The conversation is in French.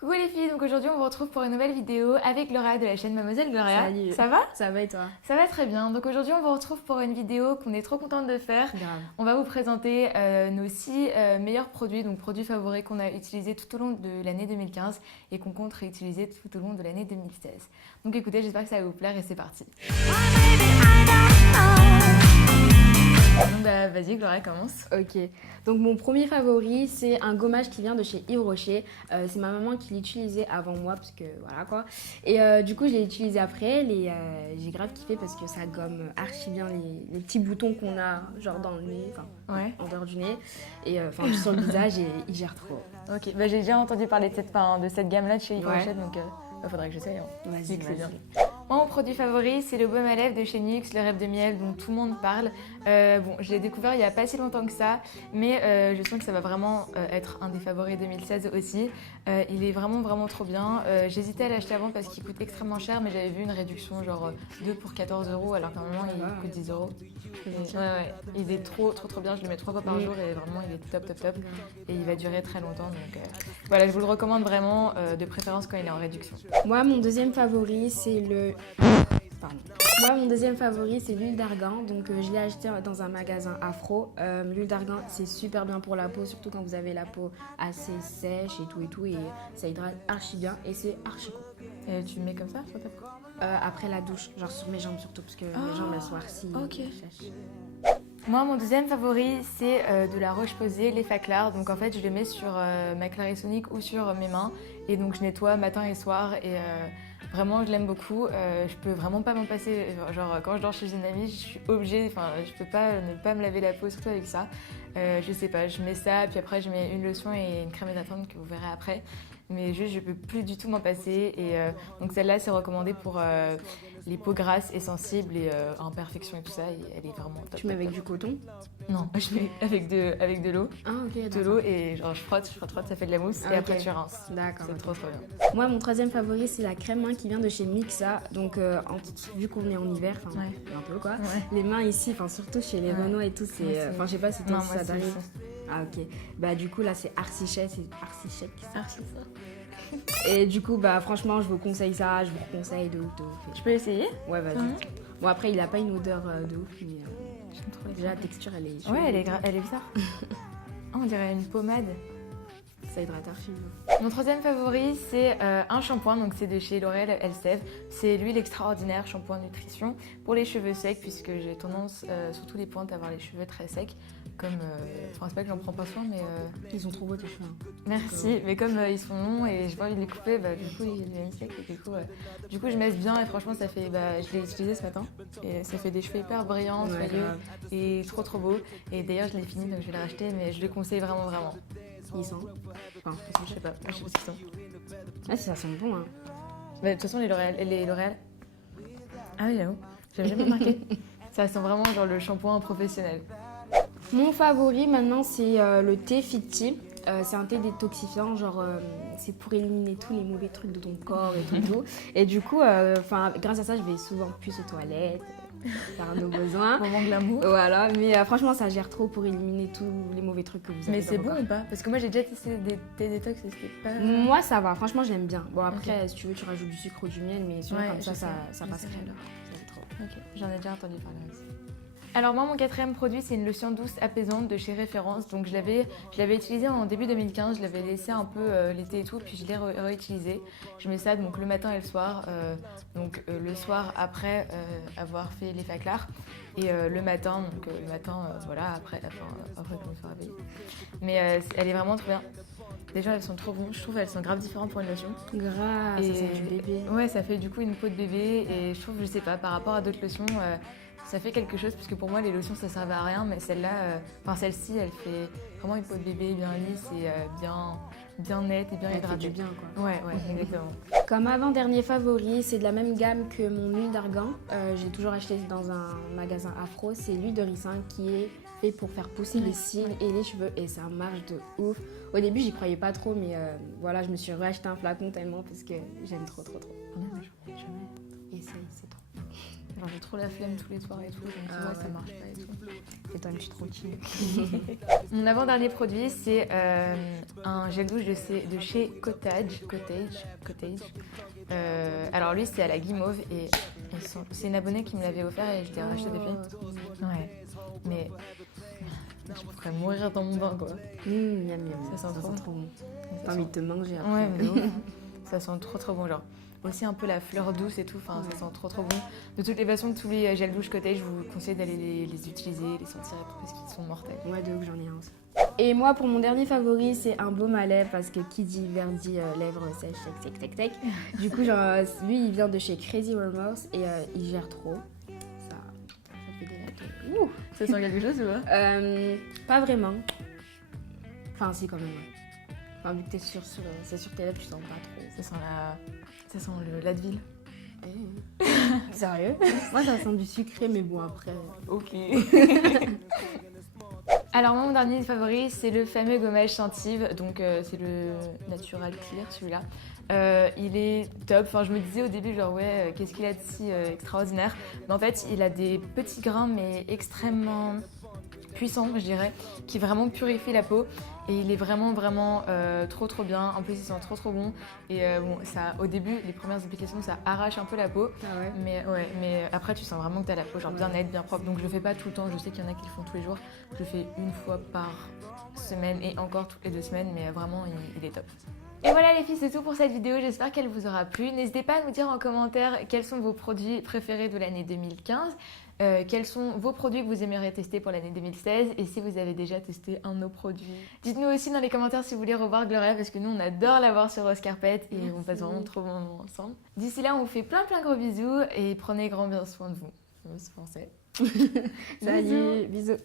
Coucou les filles, donc aujourd'hui on vous retrouve pour une nouvelle vidéo avec Gloria de la chaîne Mademoiselle Gloria. Salut. Ça va? Ça va et toi? Ça va très bien. Donc aujourd'hui on vous retrouve pour une vidéo qu'on est trop contente de faire. Grave. On va vous présenter nos 6 meilleurs produits, donc produits favoris qu'on a utilisés tout au long de l'année 2015 et qu'on compte réutiliser tout au long de l'année 2016. Donc écoutez, j'espère que ça va vous plaire et c'est parti. Donc vas-y Gloria, commence. Ok. Donc mon premier favori, c'est un gommage qui vient de chez Yves Rocher. C'est ma maman qui l'utilisait avant moi parce que voilà quoi. Et du coup je l'ai utilisé après elle et j'ai grave kiffé parce que ça gomme archi bien les petits boutons qu'on a genre dans le nez, Ouais. en dehors du nez et enfin sur le visage et il gère trop. Ok, j'ai déjà entendu parler de cette gamme-là de chez Yves Ouais. Rocher, donc faudrait que j'essaye. Hein. Vas-y, Vu que c'est bien. vas-y. Moi, mon produit favori, c'est le baume à lèvres de chez NYX, le rêve de miel, dont tout le monde parle. Bon, je l'ai découvert il n'y a pas si longtemps que ça, mais je sens que ça va vraiment être un des favoris 2016 aussi. Il est vraiment trop bien. J'hésitais à l'acheter avant parce qu'il coûte extrêmement cher, mais j'avais vu une réduction genre 2 pour 14 €, alors qu'à un moment, il coûte 10 €. Ouais. Il est trop bien, je le mets 3 fois par jour et vraiment, il est top. Et il va durer très longtemps, donc voilà, je vous le recommande vraiment, de préférence quand il est en réduction. Moi, mon deuxième favori, c'est l'huile d'argan. Donc, je l'ai acheté dans un magasin afro. L'huile d'argan, c'est super bien pour la peau, surtout quand vous avez la peau assez sèche et tout. Et ça hydrate archi bien et c'est archi cool. Et tu le mets comme ça sur ta peau? Après la douche, genre sur mes jambes surtout, parce que mes jambes, elles sont archi sèches. Moi, mon deuxième favori, c'est de la Roche-Posay, l'Effaclar. Donc en fait, je le mets sur ma Clarisonic ou sur mes mains. Et donc je nettoie matin et soir. Et vraiment, je l'aime beaucoup. Je peux vraiment pas m'en passer. Genre quand je dors chez une amie, je suis obligée, enfin je peux pas ne pas me laver la peau, surtout avec ça. Je sais pas, je mets ça, puis après je mets une lotion et une crème hydratante que vous verrez après. Mais juste, je peux plus du tout m'en passer. Et donc celle-là, c'est recommandé pour les peaux grasses et sensibles et imperfections et tout ça. Et elle est vraiment top. Tu mets avec du coton? Non, je mets avec de l'eau. Ah, ok. De l'eau et genre je frotte, ça fait de la mousse et après tu rinces. D'accord. C'est trop bien. Moi, mon troisième favori, c'est la crème main qui vient de chez Mixa. Donc, vu qu'on est en hiver, enfin, un peu quoi, les mains ici, enfin, surtout chez les Renois et tout, c'est. Enfin, je sais pas si toi ça t'arrive. Ah, ok. Bah, du coup, là, c'est Arcichette. C'est Arcichette qui s'appelle. Et du coup, bah, franchement, je vous conseille ça. Je vous conseille de ouf. Je peux essayer? Ouais, vas-y. Bon, après, il a pas une odeur de ouf, mais. Déjà, la texture, elle est. Ouais, elle est bizarre. Oh, on dirait une pommade. Ça hydrate archi. Mon troisième favori, c'est un shampoing, donc c'est de chez L'Oréal Elseve. C'est l'huile extraordinaire shampoing nutrition pour les cheveux secs, puisque j'ai tendance, surtout les pointes, à avoir les cheveux très secs. Comme, enfin, c'est pas que j'en prends pas soin, mais. Ils sont trop beaux tes cheveux. Merci, mais comme ils sont longs et j'ai pas envie de les couper, bah, du coup, il est mis sec et du coup, je messe bien et franchement, ça fait. Bah, je l'ai utilisé ce matin et ça fait des cheveux hyper brillants, soyeux et trop beau. Et d'ailleurs, je l'ai fini donc je vais le racheter, mais je le conseille vraiment. Ils sont. Enfin, je sais pas ce qu'ils sont. Ah, ça sent bon, hein. Bah, de toute façon, les L'Oréal. Ah oui, j'avoue, j'avais jamais remarqué. Ça sent vraiment genre le shampoing professionnel. Mon favori maintenant, c'est le thé Fiti. C'est un thé détoxifiant, genre c'est pour éliminer tous les mauvais trucs de ton corps et tout. Et du coup, grâce à ça, je vais souvent plus aux toilettes, faire nos besoins. Moment glamour. Voilà, mais franchement, ça gère trop pour éliminer tous les mauvais trucs que vous avez. Mais c'est bon ou pas? Parce que moi, j'ai déjà testé des thés détox et c'était pas. Moi, ça va, franchement, je l'aime bien. Bon, après, si tu veux, tu rajoutes du sucre ou du miel, mais sinon, comme ça passe crème. J'aime trop. Ok, j'en ai déjà entendu parler aussi. Alors moi, mon quatrième produit, c'est une lotion douce apaisante de chez Référence. Donc je l'avais utilisée en début 2015, je l'avais laissé un peu l'été et tout, puis je l'ai réutilisée. Je mets ça donc le matin et le soir, le soir après avoir fait l'Effaclar et le matin, voilà, après que je me sois réveillée. Mais elle est vraiment trop bien. Déjà, elles sont trop bonnes, je trouve qu'elles sont grave différentes pour une lotion. Grave, ça sent du bébé. Ouais, ça fait du coup une peau de bébé et je trouve, je sais pas, par rapport à d'autres lotions, ça fait quelque chose, parce que pour moi, les lotions, ça servait à rien, mais celle-ci, elle fait vraiment une peau de bébé bien lisse et bien nette et bien hydratée. Du bien, quoi. Ouais, exactement. Comme avant-dernier favori, c'est de la même gamme que mon huile d'argan. J'ai toujours acheté dans un magasin afro. C'est l'huile de ricin qui est fait pour faire pousser les cils et les cheveux et ça marche de ouf. Au début, j'y croyais pas trop, mais voilà, je me suis racheté un flacon tellement parce que j'aime trop. Jamais. Essaye, c'est trop. Genre j'ai trop la flemme tous les soirs et tout, donc ça marche pas et tout. Et toi une petite routine. Mon avant-dernier produit, c'est un gel douche de chez Cottage. Alors lui, c'est à la guimauve et c'est une abonnée qui me l'avait offert et je l'ai racheté depuis. Ouais, mais je pourrais mourir dans mon bain quoi. Ça sent trop bon. T'as envie de te manger après. Ouais, mais ça sent trop bon, genre. Aussi un peu la fleur douce et tout, enfin ça sent trop bon. De toutes les façons, tous les gels douche Cottage, je vous conseille d'aller les utiliser, les sentir et tout, parce qu'ils sont mortels. Ouais, de ouf, j'en ai un aussi. Et moi, pour mon dernier favori, c'est un baume à lèvres, parce que qui dit verre dit lèvres sèches, tec. Du coup, genre, lui, il vient de chez Crazy Remorse et il gère trop. Ça fait des lacs. Ouh. Ça sent quelque chose ou pas Pas vraiment. Enfin, si, quand même, ouais. Enfin, vu que c'est sur tes lèvres, tu sens pas trop. Ça sent l'Advil. Sérieux? Moi, ça sent du sucré, mais bon, après... Ok. Alors, mon dernier favori, c'est le fameux gommage Scentive. Donc, c'est le Natural Clear, celui-là. Il est top. Enfin, je me disais au début, genre, ouais, qu'est-ce qu'il a de si extraordinaire. Mais en fait, il a des petits grains, mais extrêmement puissants, je dirais, qui vraiment purifient la peau. Et il est vraiment trop bien. En plus, il sent trop bon. Et ça, au début, les premières applications, ça arrache un peu la peau. Ah ouais. Mais après, tu sens vraiment que tu as la peau genre bien nette, bien propre. Donc, je le fais pas tout le temps. Je sais qu'il y en a qui le font tous les jours. Je le fais une fois par semaine et encore toutes les 2 semaines. Mais vraiment, il est top. Et voilà les filles, c'est tout pour cette vidéo, j'espère qu'elle vous aura plu. N'hésitez pas à nous dire en commentaire quels sont vos produits préférés de l'année 2015, quels sont vos produits que vous aimeriez tester pour l'année 2016 et si vous avez déjà testé un de nos produits. Dites-nous aussi dans les commentaires si vous voulez revoir Gloria parce que nous on adore la voir sur Rose Carpet et on passe vraiment trop bon moment ensemble. D'ici là, on vous fait plein gros bisous et prenez grand bien soin de vous. C'est français. Salut, bisous.